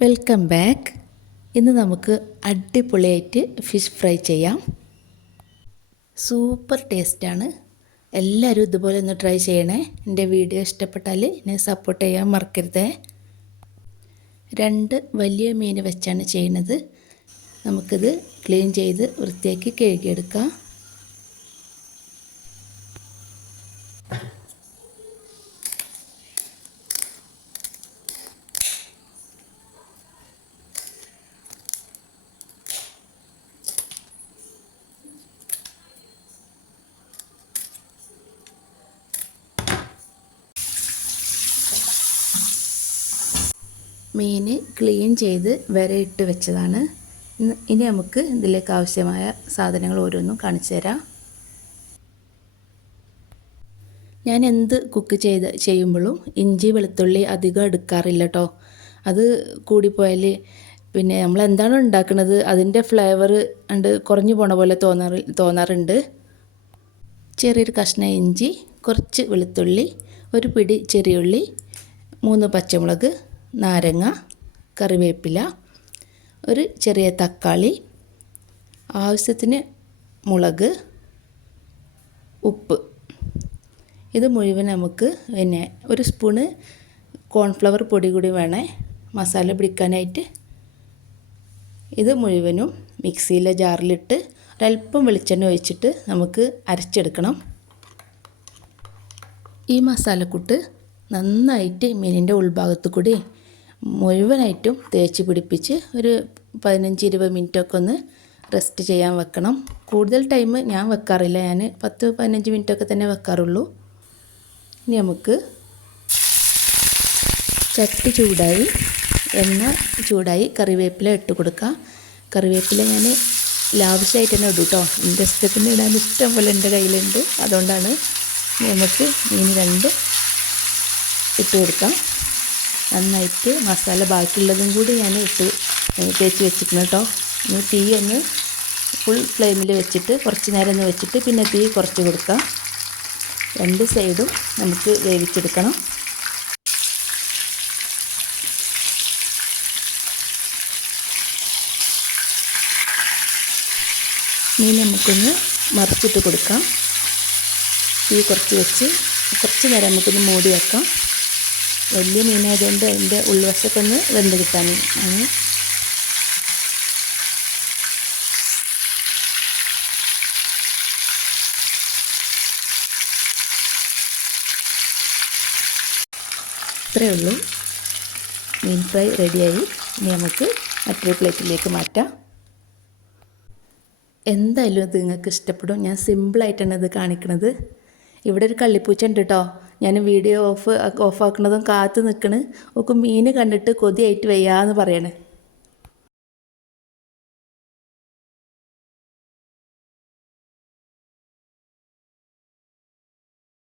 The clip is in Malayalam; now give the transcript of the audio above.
വെൽക്കം ബാക്ക് ഇന്ന് നമുക്ക് അടിപൊളിയായിട്ട് ഫിഷ് ഫ്രൈ ചെയ്യാം. സൂപ്പർ ടേസ്റ്റാണ് എല്ലാവരും ഇതുപോലെ ഒന്ന് ട്രൈ ചെയ്യണേ. എന്റെ വീഡിയോ ഇഷ്ടപ്പെട്ടാൽ എന്നെ സപ്പോർട്ട് ചെയ്യാൻ മറക്കരുതേ. രണ്ട് വലിയ മീൻ വെച്ചാണ് ചെയ്യുന്നത്. നമുക്കിത് ക്ലീൻ ചെയ്ത് വൃത്തിയാക്കി കഴുകിയെടുക്കാം. മീൻ ക്ലീൻ ചെയ്ത് വരയിട്ട് വെച്ചതാണ്. ഇനി നമുക്ക് ഇതിലേക്ക് ആവശ്യമായ സാധനങ്ങൾ ഓരോന്നും കാണിച്ചു തരാം. ഞാൻ എന്ത് കുക്ക് ചെയ്ത് ചെയ്യുമ്പോഴും ഇഞ്ചി വെളുത്തുള്ളി അധികം എടുക്കാറില്ല കേട്ടോ അത് കൂടിപ്പോയാൽ പിന്നെ നമ്മൾ എന്താണ് ഉണ്ടാക്കുന്നത്? അതിന്റെ ഫ്ലേവർ ഉണ്ട് കുറഞ്ഞു പോണ പോലെ തോന്നാറ് തോന്നാറുണ്ട്. ചെറിയൊരു കഷ്ണം ഇഞ്ചി കുറച്ച് വെളുത്തുള്ളി ഒരു പിടി ചെറിയുള്ളി മൂന്ന് പച്ചമുളക് നാരങ്ങ കറിവേപ്പില ഒരു ചെറിയ തക്കാളി ആവശ്യത്തിന് മുളക് ഉപ്പ്. ഇത് മുഴുവൻ നമുക്ക് പിന്നെ ഒരു സ്പൂണ് കോൺഫ്ലവർ പൊടി കൂടി വേണേ. മസാല പിടിക്കാനായിട്ട് ഇത് മുഴുവനും മിക്സിയിലെ ജാറിലിട്ട് ഒരല്പം വെളിച്ചെണ്ണ ഒഴിച്ചിട്ട് നമുക്ക് അരച്ചെടുക്കണം. ഈ മസാലക്കൂട്ട് നന്നായിട്ട് മീനിന്റെ ഉൾഭാഗത്ത് കൂടി മുഴുവനായിട്ടും തേച്ച് പിടിപ്പിച്ച് ഒരു പതിനഞ്ച് ഇരുപത് മിനിറ്റൊക്കെ ഒന്ന് റെസ്റ്റ് ചെയ്യാൻ വെക്കണം. കൂടുതൽ ടൈം ഞാൻ വെക്കാറില്ല. ഞാൻ പത്ത് പതിനഞ്ച് മിനിറ്റൊക്കെ തന്നെ വെക്കാറുള്ളൂ. ഇനി നമുക്ക് ചട്ടി ചൂടായി എണ്ണ ചൂടായി കറിവേപ്പില ഇട്ട് കൊടുക്കാം. കറിവേപ്പില ഞാൻ ലാവശ്യമായിട്ട് തന്നെ ഇടും കേട്ടോ എന്റെ ഇഷ്ടത്തിന് ഇടാൻ ഇഷ്ടം പോലെ എന്റെ കയ്യിലുണ്ട്. അതുകൊണ്ടാണ് നമുക്ക് മീൻ രണ്ടും ഇട്ട് കൊടുക്കാം. നന്നായിട്ട് മസാല ബാക്കിയുള്ളതും കൂടി ഞാൻ ഇട്ട് തേച്ച് വെച്ചിട്ടുണ്ട് കേട്ടോ ഇനി തീ ഒന്ന് ഫുൾ ഫ്ലെയിമിൽ വെച്ചിട്ട് കുറച്ച് നേരം ഒന്ന് വെച്ചിട്ട് പിന്നെ തീ കുറച്ച് കൊടുക്കാം. രണ്ട് സൈഡും നമുക്ക് വേവിച്ചെടുക്കണം. മീൻ നമുക്കൊന്ന് മറിച്ചിട്ട് കൊടുക്കാം. തീ കുറച്ച് വെച്ച് കുറച്ച് നേരം നമുക്കൊന്ന് മൂടി വെക്കാം. വലിയ മീനായതുകൊണ്ട് അതിന്റെ ഉൾവശമൊക്കെ ഒന്ന് വെന്ത് കിട്ടാൻ ആണ്. ഇത്രയേ ഉള്ളൂ. മീൻ ഫ്രൈ റെഡിയായി. ഇനി നമുക്ക് മറ്റൊരു പ്ലേറ്റിലേക്ക് മാറ്റാം. എന്തായാലും ഇത് നിങ്ങൾക്ക് ഇഷ്ടപ്പെടും. ഞാൻ സിമ്പിളായിട്ടാണ് ഇത് കാണിക്കുന്നത് ഇവിടെ ഒരു കള്ളിപ്പൂച്ച ഉണ്ട് കേട്ടോ. ഞാൻ വീഡിയോ ഓഫ് ഓഫാക്കുന്നതും കാത്തു നിൽക്കണ് ഒക്കെ മീൻ കണ്ടിട്ട് കൊതിയായിട്ട് വയ്യാന്ന് പറയണേ.